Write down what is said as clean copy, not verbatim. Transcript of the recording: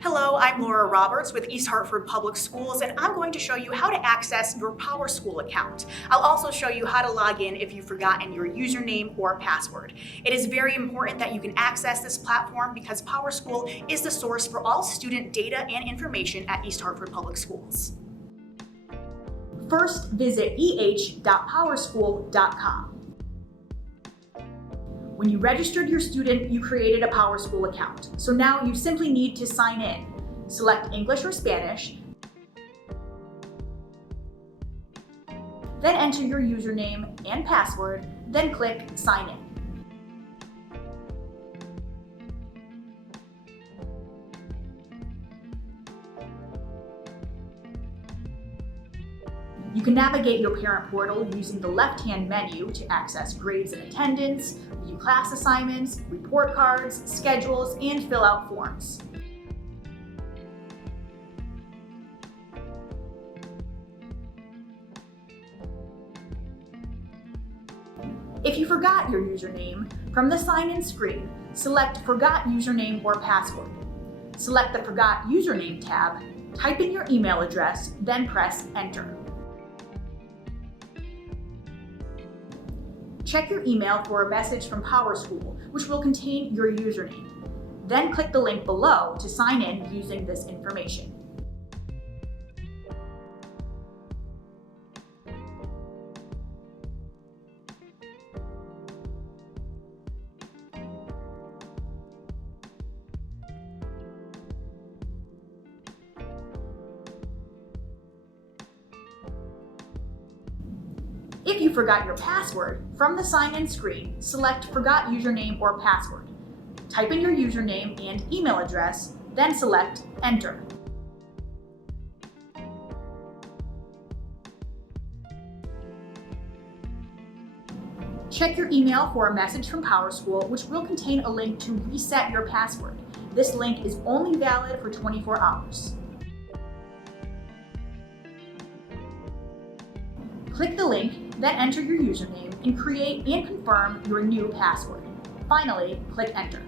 Hello, I'm Laura Roberts with East Hartford Public Schools, and I'm going to show you how to access your PowerSchool account. I'll also show you how to log in if you've forgotten your username or password. It is very important that you can access this platform because PowerSchool is the source for all student data and information at East Hartford Public Schools. First, visit eh.powerschool.com. When you registered your student, you created a PowerSchool account. So now you simply need to sign in. Select English or Spanish, then enter your username and password, then click Sign In. You can navigate your parent portal using the left-hand menu to access grades and attendance, view class assignments, report cards, schedules, and fill out forms. If you forgot your username, from the sign-in screen, select Forgot Username or Password. Select the Forgot Username tab, type in your email address, then press Enter. Check your email for a message from PowerSchool, which will contain your username. Then click the link below to sign in using this information. If you forgot your password, from the sign-in screen, select Forgot Username or Password. Type in your username and email address, then select Enter. Check your email for a message from PowerSchool, which will contain a link to reset your password. This link is only valid for 24 hours. Click the link, then enter your username and create and confirm your new password. Finally, click Enter.